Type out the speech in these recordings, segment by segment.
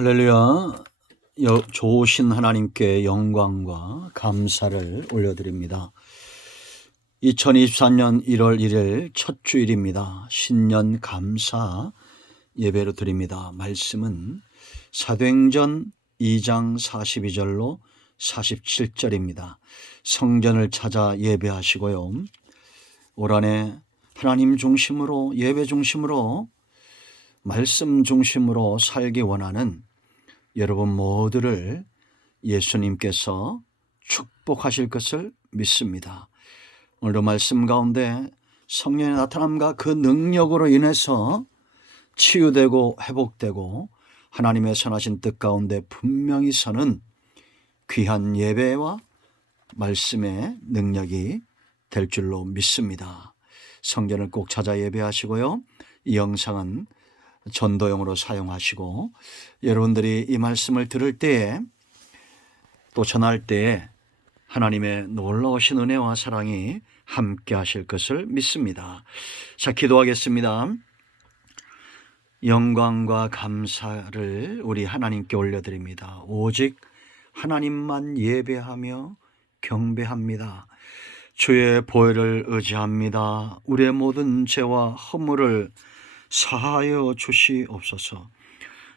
할렐루야. 좋으신 하나님께 영광과 감사를 올려드립니다. 2024년 1월 1일 첫 주일입니다. 신년 감사 예배로 드립니다. 말씀은 사도행전 2장 42절로 47절입니다. 성전을 찾아 예배하시고요. 올 한해 하나님 중심으로, 예배 중심으로, 말씀 중심으로 살기 원하는 여러분 모두를 예수님께서 축복하실 것을 믿습니다. 오늘도 말씀 가운데 성령의 나타남과 그 능력으로 인해서 치유되고 회복되고 하나님의 선하신 뜻 가운데 분명히 서는 귀한 예배와 말씀의 능력이 될 줄로 믿습니다. 성전을 꼭 찾아 예배하시고요. 이 영상은 전도용으로 사용하시고 여러분들이 이 말씀을 들을 때에 또 전할 때에 하나님의 놀라우신 은혜와 사랑이 함께 하실 것을 믿습니다. 자, 기도하겠습니다. 영광과 감사를 우리 하나님께 올려드립니다. 오직 하나님만 예배하며 경배합니다. 주의 보혈을 의지합니다. 우리의 모든 죄와 허물을 사하여 주시옵소서.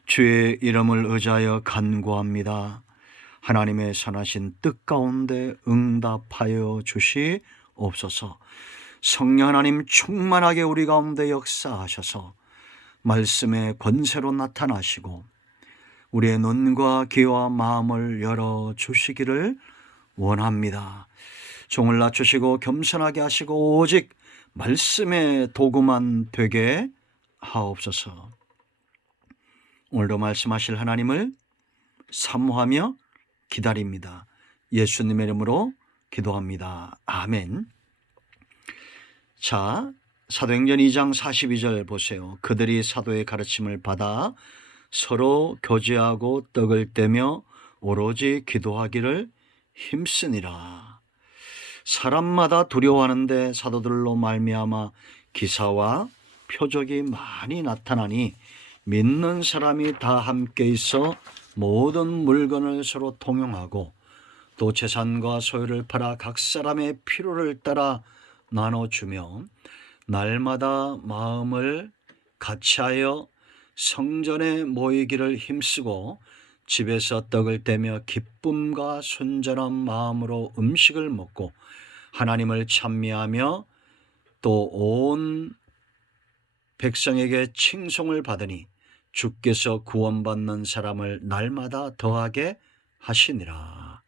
주의 이름을 의지하여 간구합니다. 하나님의 선하신 뜻 가운데 응답하여 주시옵소서. 성령 하나님 충만하게 우리 가운데 역사하셔서 말씀의 권세로 나타나시고 우리의 눈과 귀와 마음을 열어주시기를 원합니다. 종을 낮추시고 겸손하게 하시고 오직 말씀의 도구만 되게 하옵소서. 오늘도 말씀하실 하나님을 사모하며 기다립니다. 예수님의 이름으로 기도합니다. 아멘. 자, 사도행전 2장 42절 보세요. 그들이 사도의 가르침을 받아 서로 교제하고 떡을 떼며 오로지 기도하기를 힘쓰니라. 사람마다 두려워하는데 사도들로 말미암아 기사와 표적이 많이 나타나니 믿는 사람이 다 함께 있어 모든 물건을 서로 통용하고 또 재산과 소유를 팔아 각 사람의 필요를 따라 나눠주며 날마다 마음을 같이하여 성전에 모이기를 힘쓰고 집에서 떡을 떼며 기쁨과 순전한 마음으로 음식을 먹고 하나님을 찬미하며 또 온 백성에게 칭송을 받으니 주께서 구원받는 사람을 날마다 더하게 하시니라.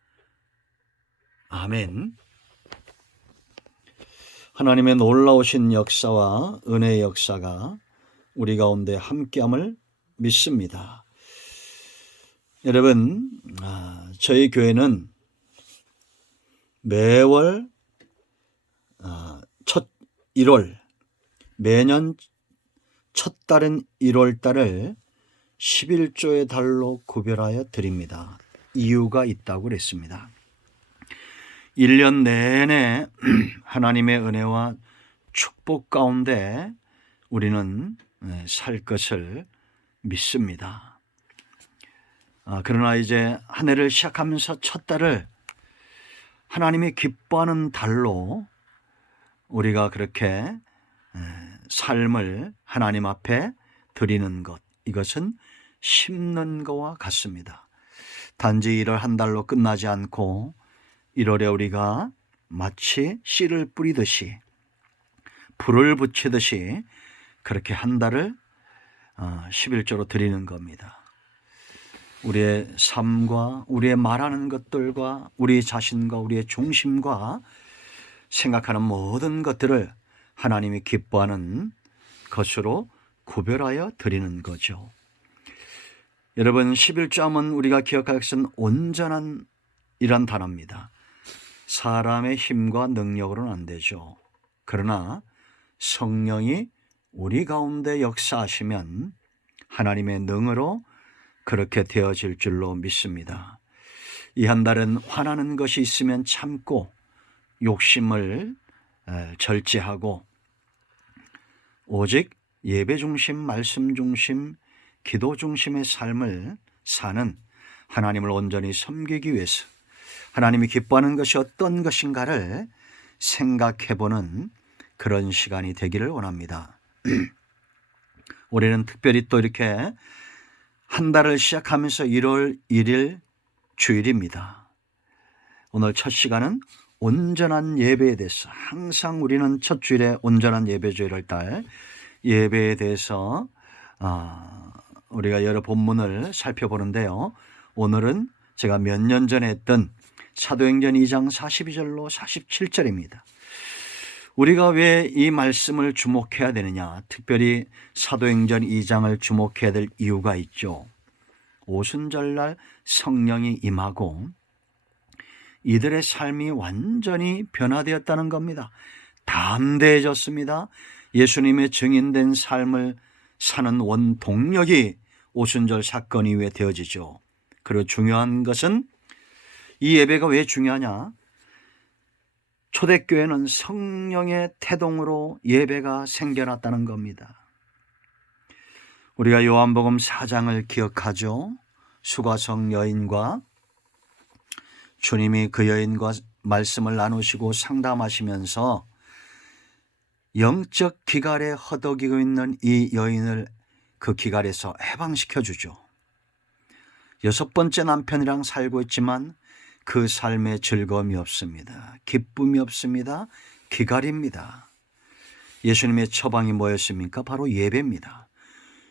아멘. 하나님의 놀라우신 역사와 은혜의 역사가 우리 가운데 함께함을 믿습니다. 여러분, 저희 교회는 매월 첫 1월, 매년 첫 달은 1월 달을 11조의 달로 구별하여 드립니다. 이유가 있다고 그랬습니다. 1년 내내 하나님의 은혜와 축복 가운데 우리는 살 것을 믿습니다. 그러나 이제 한 해를 시작하면서 첫 달을 하나님이 기뻐하는 달로 우리가 그렇게 삶을 하나님 앞에 드리는 것, 이것은 심는 것과 같습니다. 단지 1월 한 달로 끝나지 않고 1월에 우리가 마치 씨를 뿌리듯이 불을 붙이듯이 그렇게 한 달을 11조로 드리는 겁니다. 우리의 삶과 우리의 말하는 것들과 우리 자신과 우리의 중심과 생각하는 모든 것들을 하나님이 기뻐하는 것으로 구별하여 드리는 거죠. 여러분, 11조 하면 우리가 기억할 것은 온전한 이란 단어입니다. 사람의 힘과 능력으로는 안 되죠. 그러나 성령이 우리 가운데 역사하시면 하나님의 능으로 그렇게 되어질 줄로 믿습니다. 이 한 달은 화나는 것이 있으면 참고 욕심을 절제하고 오직 예배 중심, 말씀 중심, 기도 중심의 삶을 사는 하나님을 온전히 섬기기 위해서 하나님이 기뻐하는 것이 어떤 것인가를 생각해보는 그런 시간이 되기를 원합니다. 올해는 특별히 또 이렇게 한 달을 시작하면서 1월 1일 주일입니다. 오늘 첫 시간은 온전한 예배에 대해서, 항상 우리는 첫 주일에 온전한 예배 주일을 달 예배에 대해서 우리가 여러 본문을 살펴보는데요. 오늘은 제가 몇 년 전에 했던 사도행전 2장 42절로 47절입니다. 우리가 왜 이 말씀을 주목해야 되느냐, 특별히 사도행전 2장을 주목해야 될 이유가 있죠. 오순절날 성령이 임하고 이들의 삶이 완전히 변화되었다는 겁니다. 담대해졌습니다. 예수님의 증인된 삶을 사는 원동력이 오순절 사건 이후에 되어지죠. 그리고 중요한 것은 이 예배가 왜 중요하냐? 초대교회는 성령의 태동으로 예배가 생겨났다는 겁니다. 우리가 요한복음 4장을 기억하죠. 수가성 여인과 주님이 그 여인과 말씀을 나누시고 상담하시면서 영적 기갈에 허덕이고 있는 이 여인을 그 기갈에서 해방시켜 주죠. 6번째 남편이랑 살고 있지만 그 삶에 즐거움이 없습니다. 기쁨이 없습니다. 기갈입니다. 예수님의 처방이 뭐였습니까? 바로 예배입니다.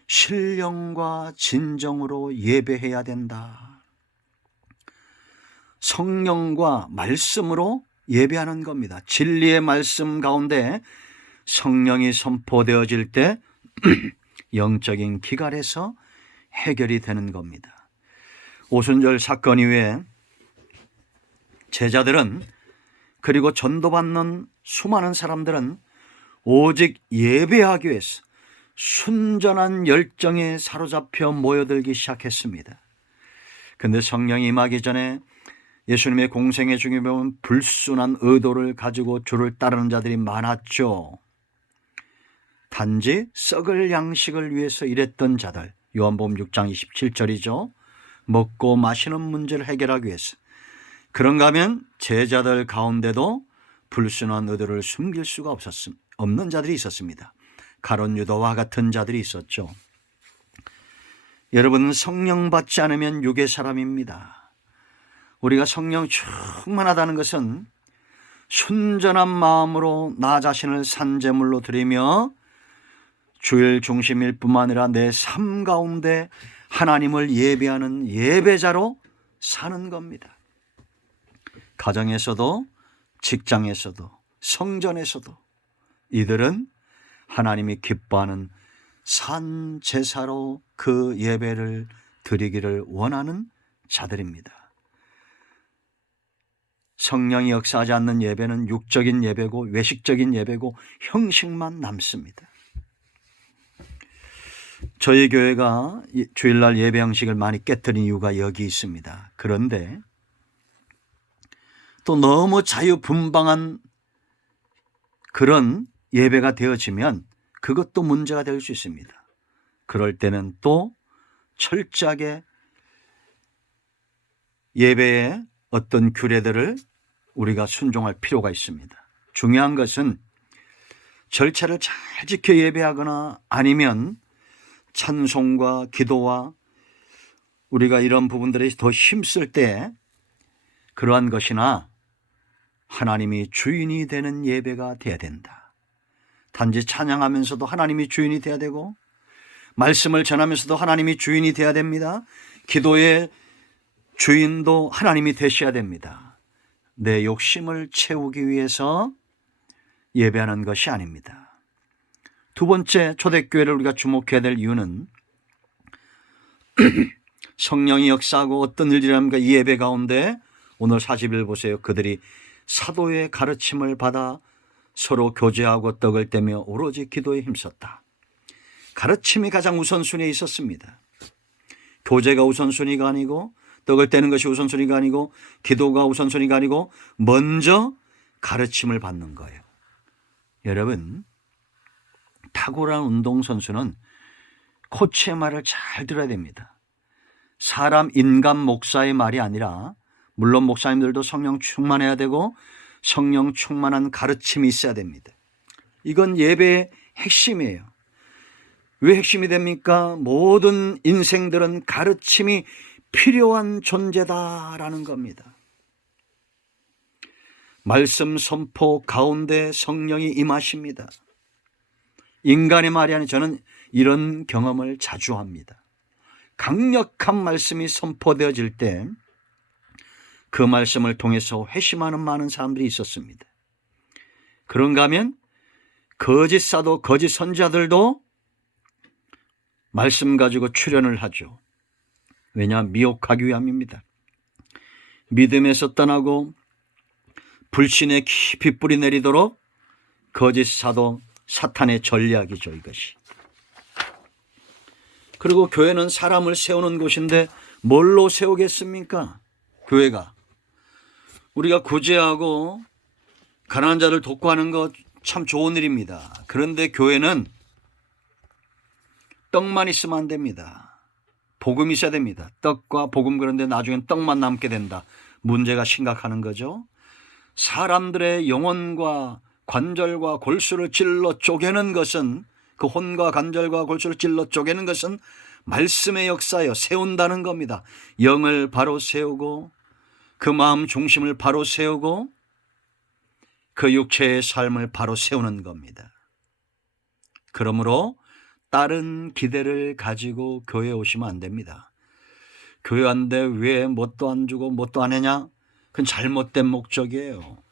신령과 진정으로 예배해야 된다. 성령과 말씀으로 예배하는 겁니다. 진리의 말씀 가운데 성령이 선포되어질 때 영적인 기갈에서 해결이 되는 겁니다. 오순절 사건 이후에 제자들은, 그리고 전도받는 수많은 사람들은 오직 예배하기 위해서 순전한 열정에 사로잡혀 모여들기 시작했습니다. 그런데 성령이 임하기 전에 예수님의 공생애 중에 보면 불순한 의도를 가지고 주를 따르는 자들이 많았죠. 단지 썩을 양식을 위해서 일했던 자들, 요한복음 6장 27절이죠. 먹고 마시는 문제를 해결하기 위해서. 그런가 하면 제자들 가운데도 불순한 의도를 숨길 수가 없는 자들이 있었습니다. 가룟 유다와 같은 자들이 있었죠. 여러분, 성령 받지 않으면 육의 사람입니다. 우리가 성령 충만하다는 것은 순전한 마음으로 나 자신을 산제물로 드리며 주일 중심일 뿐만 아니라 내 삶 가운데 하나님을 예배하는 예배자로 사는 겁니다. 가정에서도 직장에서도 성전에서도 이들은 하나님이 기뻐하는 산 제사로 그 예배를 드리기를 원하는 자들입니다. 성령이 역사하지 않는 예배는 육적인 예배고 외식적인 예배고 형식만 남습니다. 저희 교회가 주일날 예배 형식을 많이 깨뜨린 이유가 여기 있습니다. 그런데 또 너무 자유분방한 그런 예배가 되어지면 그것도 문제가 될 수 있습니다. 그럴 때는 또 철저하게 예배의 어떤 규례들을 우리가 순종할 필요가 있습니다. 중요한 것은 절차를 잘 지켜 예배하거나 아니면 찬송과 기도와 우리가 이런 부분들에 더 힘쓸 때 그러한 것이나 하나님이 주인이 되는 예배가 돼야 된다. 단지 찬양하면서도 하나님이 주인이 돼야 되고 말씀을 전하면서도 하나님이 주인이 돼야 됩니다. 기도의 주인도 하나님이 되셔야 됩니다. 내 욕심을 채우기 위해서 예배하는 것이 아닙니다. 두 번째, 초대교회를 우리가 주목해야 될 이유는 성령이 역사하고 어떤 일들이 합니까? 이 예배 가운데 오늘 40일 보세요. 그들이 사도의 가르침을 받아 서로 교제하고 떡을 떼며 오로지 기도에 힘썼다. 가르침이 가장 우선순위에 있었습니다. 교제가 우선순위가 아니고 떡을 떼는 것이 우선순위가 아니고 기도가 우선순위가 아니고 먼저 가르침을 받는 거예요. 여러분, 탁월한 운동선수는 코치의 말을 잘 들어야 됩니다. 사람 인간 목사의 말이 아니라, 물론 목사님들도 성령 충만해야 되고 성령 충만한 가르침이 있어야 됩니다. 이건 예배의 핵심이에요. 왜 핵심이 됩니까? 모든 인생들은 가르침이 필요한 존재다라는 겁니다. 말씀 선포 가운데 성령이 임하십니다. 인간의 말이 아니, 저는 이런 경험을 자주 합니다. 강력한 말씀이 선포되어질 때 그 말씀을 통해서 회심하는 많은 사람들이 있었습니다. 그런가 하면 거짓 사도, 거짓 선지자들도 말씀 가지고 출현을 하죠. 왜냐? 미혹하기 위함입니다. 믿음에서 떠나고 불신에 깊이 뿌리 내리도록 거짓 사도, 사탄의 전략이죠, 이것이. 그리고 교회는 사람을 세우는 곳인데 뭘로 세우겠습니까? 교회가 우리가 구제하고 가난한 자를 돕고 하는 것 참 좋은 일입니다. 그런데 교회는 떡만 있으면 안 됩니다. 복음이 있어야 됩니다. 떡과 복음, 그런데 나중엔 떡만 남게 된다. 문제가 심각한 거죠. 사람들의 영혼과 관절과 골수를 찔러 쪼개는 것은, 그 혼과 관절과 골수를 찔러 쪼개는 것은 말씀의 역사요, 세운다는 겁니다. 영을 바로 세우고 그 마음 중심을 바로 세우고 그 육체의 삶을 바로 세우는 겁니다. 그러므로 다른 기대를 가지고 교회에 오시면 안 됩니다. 교회 왔는데 왜 뭣도 안 주고 뭣도 안 하냐? 그건 잘못된 목적이에요.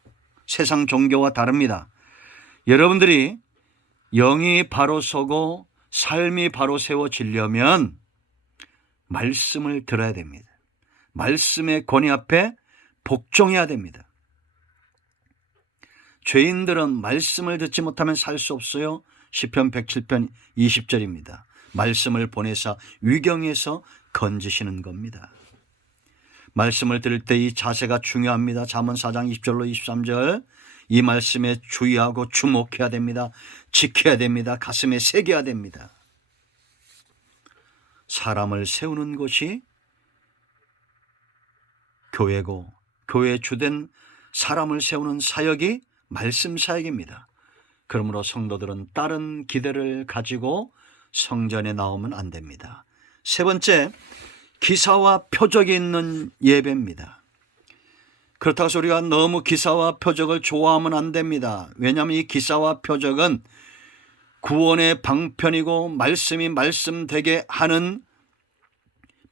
세상 종교와 다릅니다. 여러분들이 영이 바로 서고 삶이 바로 세워지려면 말씀을 들어야 됩니다. 말씀의 권위 앞에 복종해야 됩니다. 죄인들은 말씀을 듣지 못하면 살 수 없어요. 시편 107편 20절입니다. 말씀을 보내사 위경에서 건지시는 겁니다. 말씀을 들을 때 이 자세가 중요합니다. 잠언 4장 20절로 23절, 이 말씀에 주의하고 주목해야 됩니다. 지켜야 됩니다. 가슴에 새겨야 됩니다. 사람을 세우는 곳이 교회고, 교회의 주된 사람을 세우는 사역이 말씀 사역입니다. 그러므로 성도들은 다른 기대를 가지고 성전에 나오면 안 됩니다. 세 번째, 기사와 표적이 있는 예배입니다. 그렇다고 해서 우리가 너무 기사와 표적을 좋아하면 안 됩니다. 왜냐하면 이 기사와 표적은 구원의 방편이고 말씀이 말씀되게 하는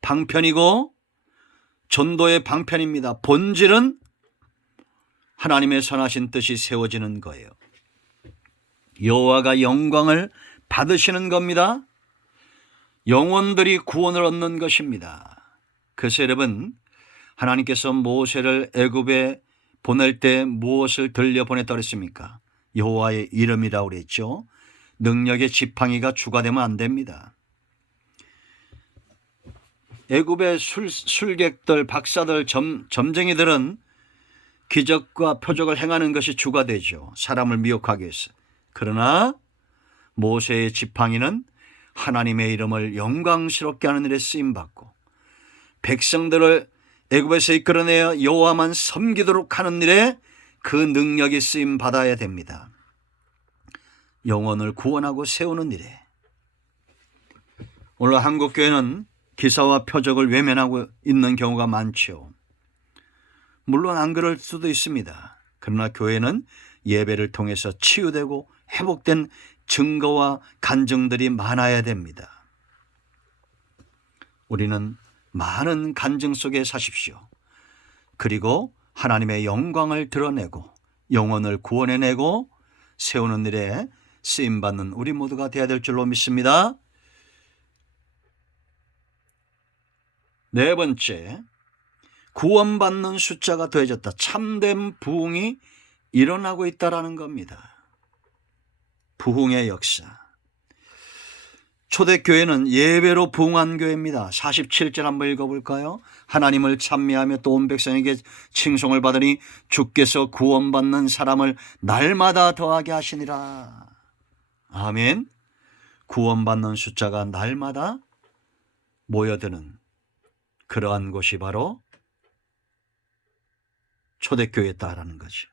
방편이고 전도의 방편입니다. 본질은 하나님의 선하신 뜻이 세워지는 거예요. 여호와가 영광을 받으시는 겁니다. 영혼들이 구원을 얻는 것입니다. 그래서 여러분, 하나님께서 모세를 애굽에 보낼 때 무엇을 들려보냈다고 그랬습니까? 여호와의 이름이라고 그랬죠. 능력의 지팡이가 주가 되면 안 됩니다. 애굽의 술객들, 박사들, 점쟁이들은 기적과 표적을 행하는 것이 주가 되죠. 사람을 미혹하기 위해서. 그러나 모세의 지팡이는 하나님의 이름을 영광스럽게 하는 일에 쓰임받고 백성들을 애굽에서 이끌어내어 여호와만 섬기도록 하는 일에 그 능력이 쓰임받아야 됩니다. 영혼을 구원하고 세우는 일에. 오늘 한국교회는 기사와 표적을 외면하고 있는 경우가 많죠. 물론 안 그럴 수도 있습니다. 그러나 교회는 예배를 통해서 치유되고 회복된 증거와 간증들이 많아야 됩니다. 우리는 많은 간증 속에 사십시오. 그리고 하나님의 영광을 드러내고 영혼을 구원해내고 세우는 일에 쓰임받는 우리 모두가 되어야 될 줄로 믿습니다. 네 번째, 구원받는 숫자가 더해졌다. 참된 부흥이 일어나고 있다는 겁니다. 부흥의 역사. 초대교회는 예배로 부흥한 교회입니다. 47절 한번 읽어볼까요? 하나님을 찬미하며 또 온 백성에게 칭송을 받으니 주께서 구원받는 사람을 날마다 더하게 하시니라. 아멘. 구원받는 숫자가 날마다 모여드는 그러한 곳이 바로 초대교회였다라는 거죠.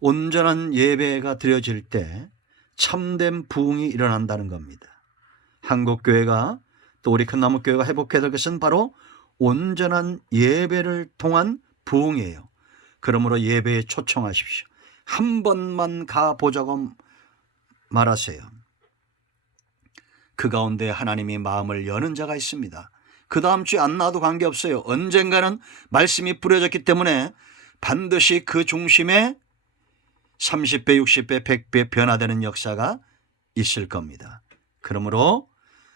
온전한 예배가 드려질 때 참된 부흥이 일어난다는 겁니다. 한국교회가 또 우리 큰나무교회가 회복해야 될 것은 바로 온전한 예배를 통한 부흥이에요. 그러므로 예배에 초청하십시오. 한 번만 가보자고 말하세요. 그 가운데 하나님이 마음을 여는 자가 있습니다. 그 다음 주에 안 나와도 관계없어요. 언젠가는 말씀이 뿌려졌기 때문에 반드시 그 중심에 30배, 60배, 100배 변화되는 역사가 있을 겁니다. 그러므로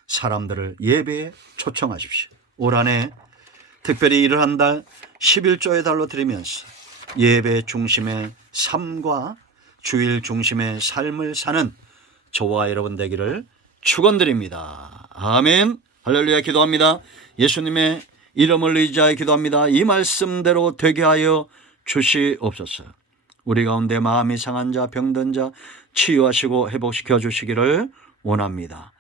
사람들을 예배에 초청하십시오. 올 한해 특별히 이를 한 달 11조의 달로 드리면서 예배 중심의 삶과 주일 중심의 삶을 사는 저와 여러분 되기를 축원드립니다. 아멘. 할렐루야. 기도합니다. 예수님의 이름을 의지하여 기도합니다. 이 말씀대로 되게 하여 주시옵소서. 우리 가운데 마음이 상한 자, 병든 자 치유하시고 회복시켜 주시기를 원합니다.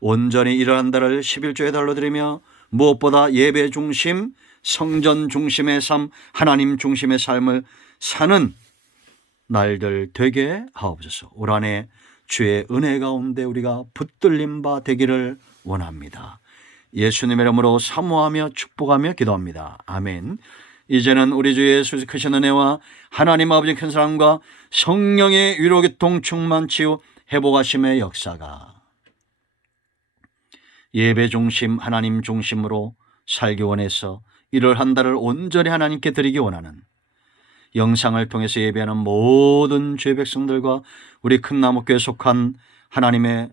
온전히 이러한 달을 11조의 달로 드리며 무엇보다 예배 중심, 성전 중심의 삶, 하나님 중심의 삶을 사는 날들 되게 하옵소서. 올 한해 주의 은혜 가운데 우리가 붙들림 바 되기를 원합니다. 예수님의 이름으로 사모하며 축복하며 기도합니다. 아멘. 이제는 우리 주 예수의 크신 은혜와 하나님 아버지 큰 사랑과 성령의 위로교통 충만 치유 회복하심의 역사가 예배 중심 하나님 중심으로 살기 원해서 이를 한 달을 온전히 하나님께 드리기 원하는 영상을 통해서 예배하는 모든 주의 백성들과 우리 큰나무교에 속한 하나님의